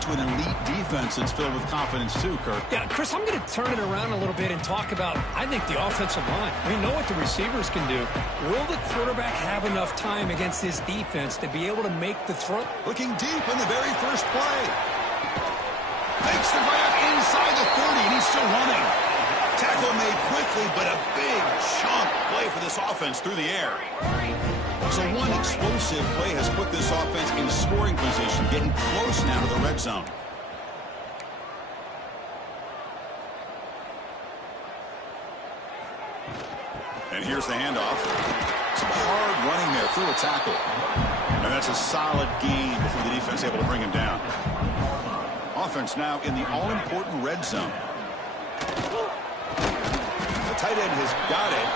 to an elite defense that's filled with confidence too, Kirk. Yeah, Chris, I'm going to turn it around a little bit and talk about, I think, the offensive line. We know what the receivers can do. Will the quarterback have enough time against this defense to be able to make the throw? Looking deep in the very first play. Makes the grab inside the 30, and he's still running. Tackle made quickly, but a big chunk play for this offense through the air. So one explosive play has put this offense in scoring position, getting close now to the red zone. And here's the handoff. Some hard running there through a tackle. And that's a solid gain before the defense able to bring him down. Offense now in the all-important red zone. The tight end has got it.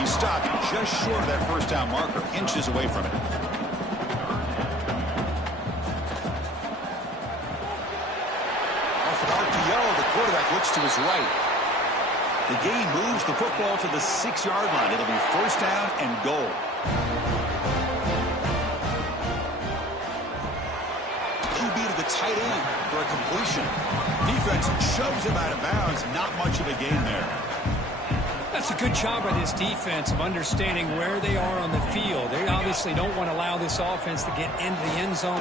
He stopped just short of that first down marker, inches away from it. Off an RPO, the quarterback looks to his right. The game moves the football to the 6-yard line. It'll be first down and goal. QB to the tight end for a completion. Defense shoves him out of bounds. Not much of a gain there. That's a good job by this defense of understanding where they are on the field. They obviously don't want to allow this offense to get into the end zone.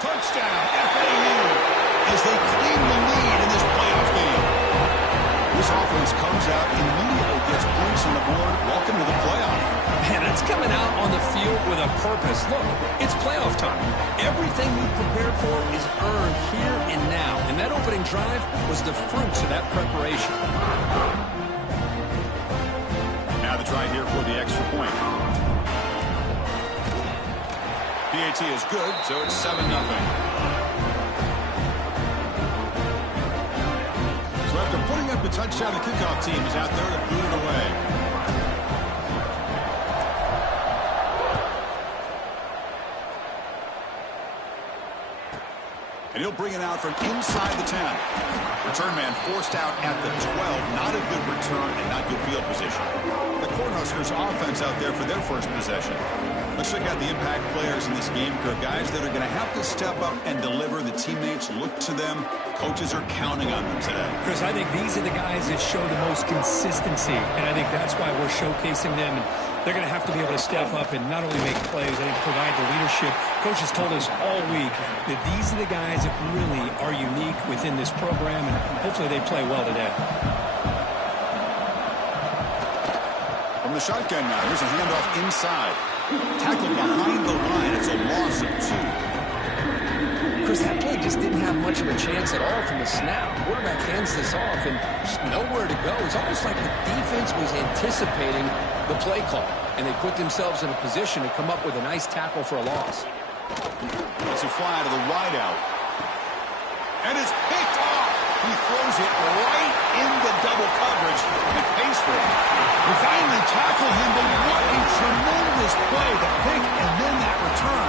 Touchdown, FAU, as they claim the lead in this playoff game. This offense comes out immediately, gets points on the board. Welcome to the playoff. Man, that's coming out on the field with a purpose. Look, it's playoff time. Everything you prepared for is earned here and now. And that opening drive was the fruits of that preparation. Now the try here for the extra point. PAT is good, so it's 7-0. So after putting up the touchdown, the kickoff team is out there to boot it away. And he'll bring it out from inside the 10. Return man forced out at the 12. Not a good return and not good field position. The Cornhuskers offense out there for their first possession. Let's check out the impact players in this game, Kirk. Guys that are going to have to step up and deliver. The teammates look to them. Coaches are counting on them today. Chris, I think these are the guys that show the most consistency, and I think that's why we're showcasing them. And they're going to have to be able to step up and not only make plays, I think provide the leadership. Coaches told us all week that these are the guys that really are unique within this program, and hopefully they play well today. From the shotgun now, here's a handoff inside. Tackled behind the line. It's a loss of 2. Chris, that play just didn't have much of a chance at all from the snap. Quarterback hands this off and just nowhere to go. It's almost like the defense was anticipating the play call, and they put themselves in a position to come up with a nice tackle for a loss. It's a fly to the wide out. And it's picked off. He throws it right into double coverage and pays for it. We finally tackle him, but what a tremendous play. The pick and then that return.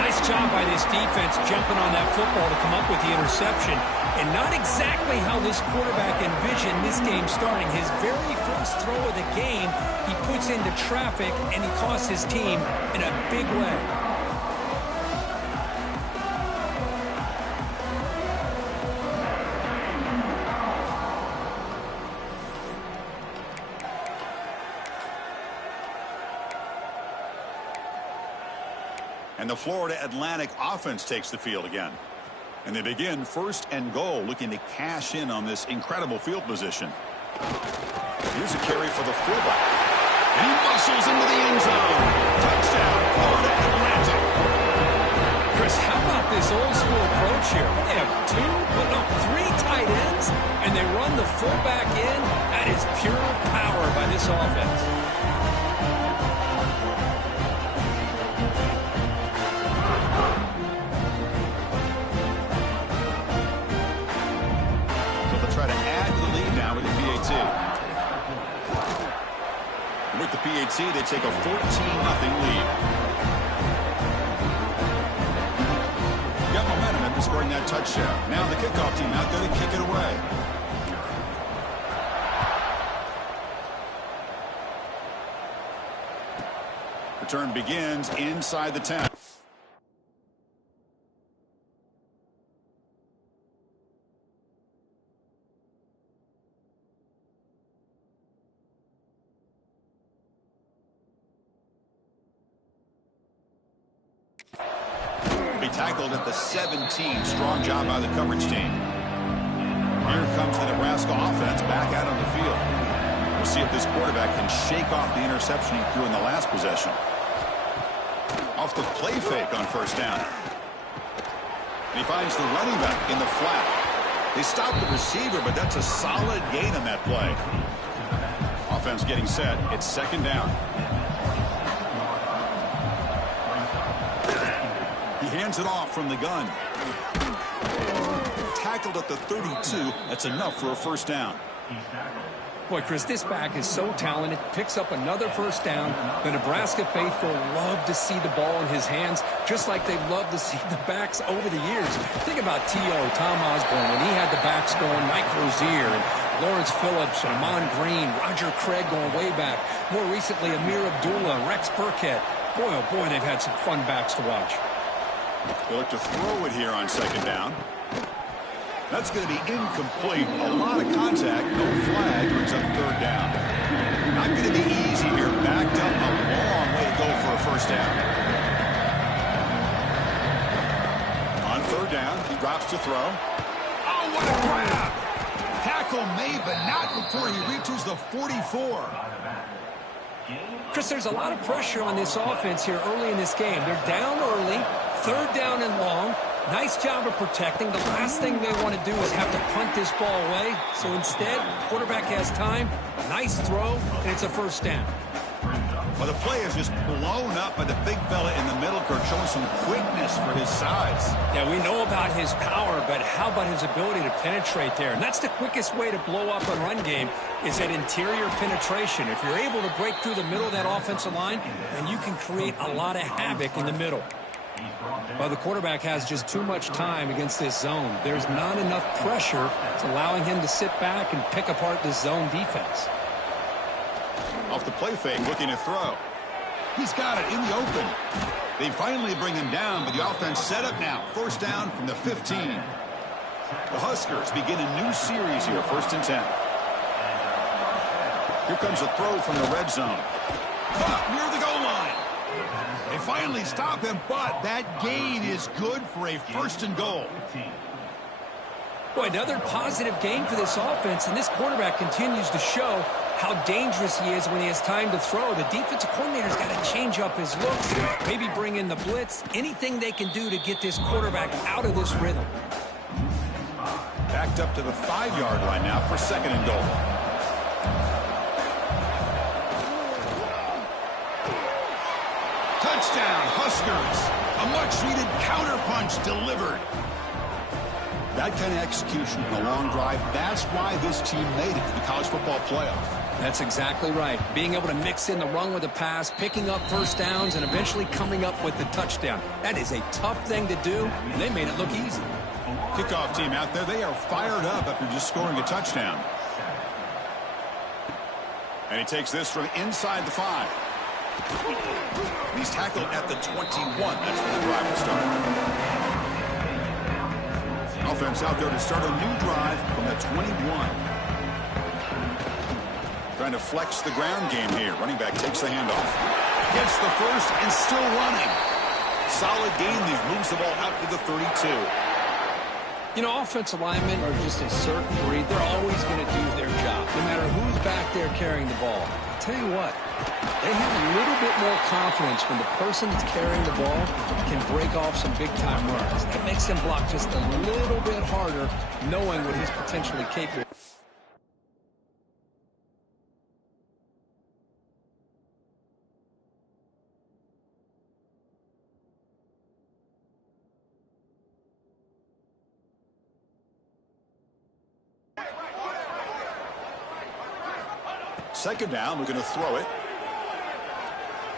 Nice job by this defense jumping on that football to come up with the interception. And not exactly how this quarterback envisioned this game starting. His very first throw of the game, he puts into traffic, and he costs his team in a big way. And the Florida Atlantic offense takes the field again. And they begin first and goal, looking to cash in on this incredible field position. Here's a carry for the fullback. And he muscles into the end zone. Touchdown, Florida Atlantic. Chris, how about this old school approach here? They have 3 tight ends, and they run the fullback in. That is pure power by this offense. With the PAT, they take a 14-0 lead. Got momentum after scoring that touchdown. Now the kickoff team out there to kick it away. Return begins inside the 10. He tackled at the 17. Strong job by the coverage team. Here comes the Nebraska offense back out on the field. We'll see if this quarterback can shake off the interception he threw in the last possession. Off the play fake on first down. And he finds the running back in the flat. They stopped the receiver, but that's a solid gain on that play. Offense getting set. It's second down. He hands it off from the gun. Tackled at the 32. That's enough for a first down. Boy, Chris, this back is so talented. Picks up another first down. The Nebraska faithful love to see the ball in his hands, just like they love to see the backs over the years. Think about T.O., Tom Osborne, when he had the backs going, Mike Rozier, and Lawrence Phillips, Amon Green, Roger Craig going way back. More recently, Amir Abdullah, Rex Burkhead. Boy, oh boy, they've had some fun backs to watch. They'll look to throw it here on second down. That's going to be incomplete. A lot of contact. No flag. Brings up third down. Not going to be easy here. Backed up a long way to go for a first down. On third down, he drops to throw. Oh, what a grab! Tackle made, but not before he reaches the 44. Chris, there's a lot of pressure on this offense here early in this game. They're down early, third down and long. Nice job of protecting. The last thing they want to do is have to punt this ball away. So instead, quarterback has time, nice throw, and it's a first down. Well, the play is just blown up by the big fella in the middle, Kurt, showing some quickness for his size. Yeah, we know about his power, but how about his ability to penetrate there? And that's the quickest way to blow up a run game is that interior penetration. If you're able to break through the middle of that offensive line, then you can create a lot of havoc in the middle. Well, the quarterback has just too much time against this zone. There's not enough pressure. It's allowing him to sit back and pick apart this zone defense. Off the play fake, looking to throw. He's got it in the open. They finally bring him down, but the offense set up now. First down from the 15. The Huskers begin a new series here, first and 10. Here comes a throw from the red zone. Caught near the goal line. They finally stop him, but that gain is good for a first and goal. Boy, another positive game for this offense, and this quarterback continues to show how dangerous he is when he has time to throw. The defensive coordinator's got to change up his looks, maybe bring in the blitz, anything they can do to get this quarterback out of this rhythm. Backed up to the 5-yard line now for second and goal. Touchdown, Huskers. A much-needed counterpunch delivered. That kind of execution in a long drive, that's why this team made it to the college football playoff. That's exactly right. Being able to mix in the run with the pass, picking up first downs, and eventually coming up with the touchdown. That is a tough thing to do, and they made it look easy. Kickoff team out there, they are fired up after just scoring a touchdown. And he takes this from inside the 5. He's tackled at the 21. That's where the drive will start. Offense out there to start a new drive from the 21. Trying to flex the ground game here. Running back takes the handoff. Gets the first and still running. Solid gain there. Moves the ball out to the 32. You know, offensive linemen are just a certain breed. They're always going to do their job, no matter who's back there carrying the ball. I'll tell you what, they have a little bit more confidence when the person that's carrying the ball can break off some big-time runs. That makes them block just a little bit harder, knowing what he's potentially capable of. Second down, looking to throw it.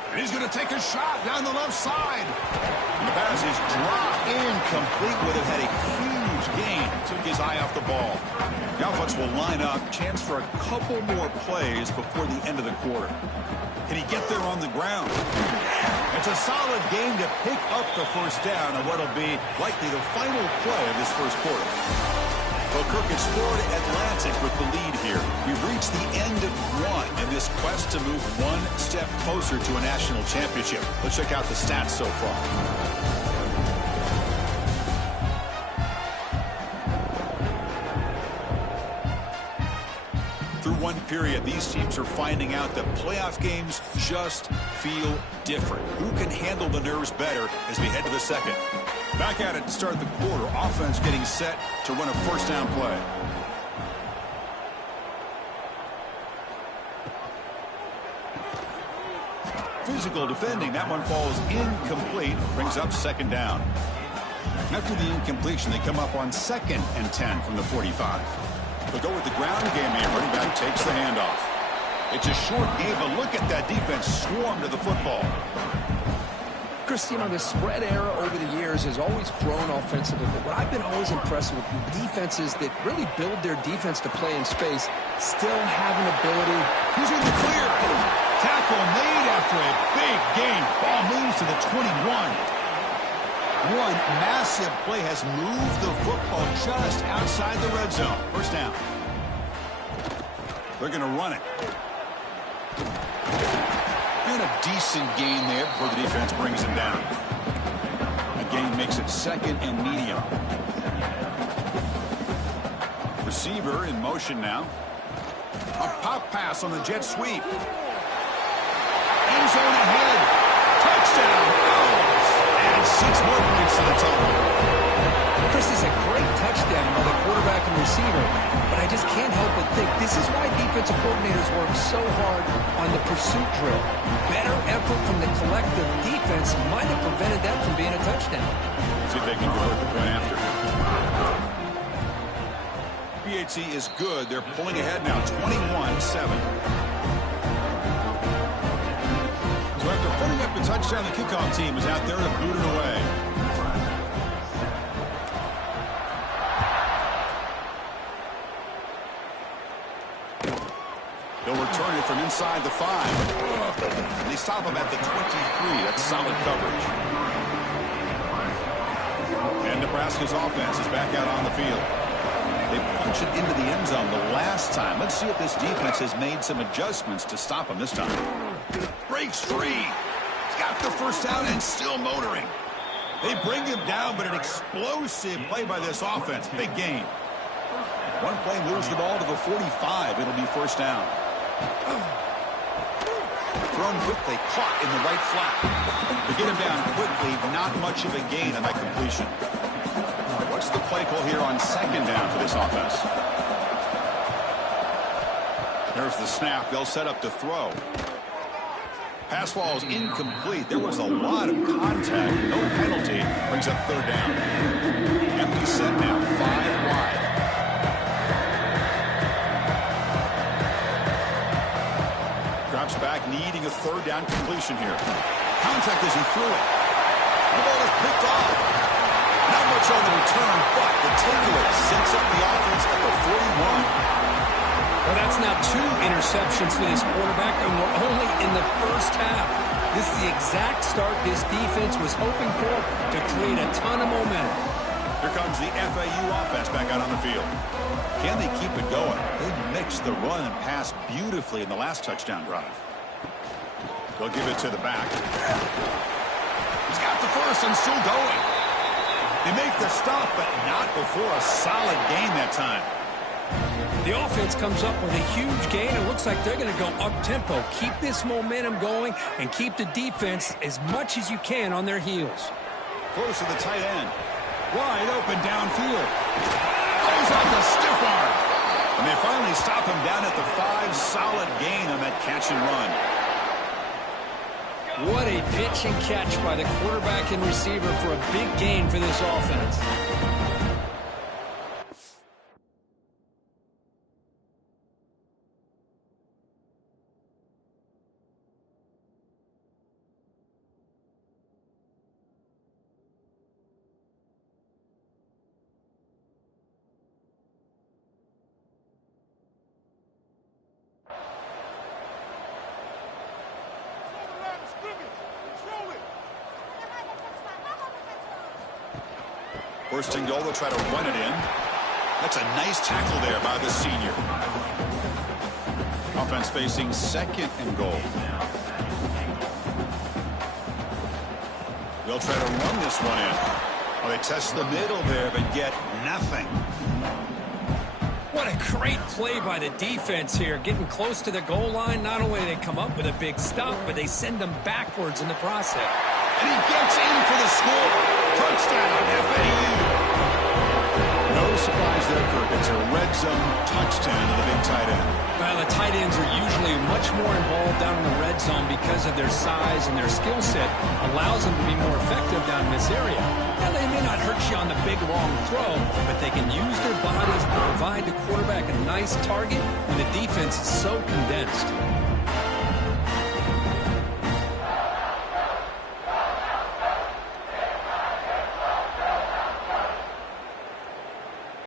And he's going to take a shot down the left side. And the pass is dropped incomplete with it. Had a huge gain. Took his eye off the ball. The offense will line up. Chance for a couple more plays before the end of the quarter. Can he get there on the ground? It's a solid game to pick up the first down on what will be likely the final play of this first quarter. Well, Kirk, it's Florida Atlantic with the lead here. We've reached the end of one in this quest to move one step closer to a national championship. Let's check out the stats so far. one period, these teams are finding out that playoff games just feel different. Who can handle the nerves better as we head to the second? Back at it to start the quarter. Offense getting set to run a first down play. Physical defending. That one falls incomplete. Brings up second down. After the incompletion, they come up on 2nd and 10 from the 45. They'll go with the ground game here. Running back takes the handoff. It's a short game, but look at that defense swarm to the football. Chris, you know, the spread era over the years has always grown offensively, but what I've been always impressed with defenses that really build their defense to play in space still have an ability. Who's in the clear? Tackle made after a big gain. Ball moves to the 21. One massive play has moved the football just outside the red zone. First down. They're going to run it. And a decent gain there before the defense brings him down. A gain makes it 2nd and medium. Receiver in motion now. A pop pass on the jet sweep. End zone ahead. Touchdown. And 6 more points to the total. Chris, is a great touchdown by the quarterback and receiver, but I just can't help but think this is why defensive coordinators work so hard on the pursuit drill. Better effort from the collective defense might have prevented that from being a touchdown. See if they can convert the point after. PHC is good. They're pulling ahead now, 21-7. So after putting up the touchdown, the kickoff team is out there to boot it away. They'll return it from inside the 5. And they stop him at the 23. That's solid coverage. And Nebraska's offense is back out on the field. They punch it into the end zone the last time. Let's see if this defense has made some adjustments to stop him this time. Breaks free. He's got the first down and still motoring. They bring him down, but an explosive play by this offense. Big gain. One play moves the ball to the 45. It'll be first down. Thrown quickly, caught in the right flat. To get him down quickly, not much of a gain on that completion. What's the play call here on 2nd down for this offense? There's the snap. They'll set up to throw. Pass ball is incomplete. There was a lot of contact. No penalty. Brings up 3rd down. Empty set now. 5 wide. Drops back, needing a 3rd down completion here. Contact as he threw it. The ball is picked off. Not much on the return, but the takeaway sets up the offense at the 41. Well, that's now 2 interceptions for this quarterback, and we're only in the first half. This is the exact start this defense was hoping for to create a ton of momentum. Here comes the FAU offense back out on the field. Can they keep it going? They mixed the run and pass beautifully in the last touchdown drive. They'll give it to the back. He's got the first and still going. They make the stop, but not before a solid gain that time. The offense comes up with a huge gain. It looks like they're going to go up-tempo. Keep this momentum going and keep the defense as much as you can on their heels. Close to the tight end. Wide open downfield. Goes off the stiff arm. And they finally stop him down at the 5. Solid gain on that catch and run. What a pitch and catch by the quarterback and receiver for a big gain for this offense. First and goal, they'll try to run it in. That's a nice tackle there by the senior. Offense facing 2nd and goal. They'll try to run this one in. Well, they test the middle there, but get nothing. What a great play by the defense here. Getting close to the goal line, not only do they come up with a big stop, but they send them backwards in the process. And he gets in for the score. Touchdown, FAU. No surprise there, Kirk. It's a red zone touchdown to the big tight end. Well, the tight ends are usually much more involved down in the red zone because of their size and their skill set. Allows them to be more effective down in this area. Now, they may not hurt you on the big, long throw, but they can use their bodies to provide the quarterback a nice target when the defense is so condensed.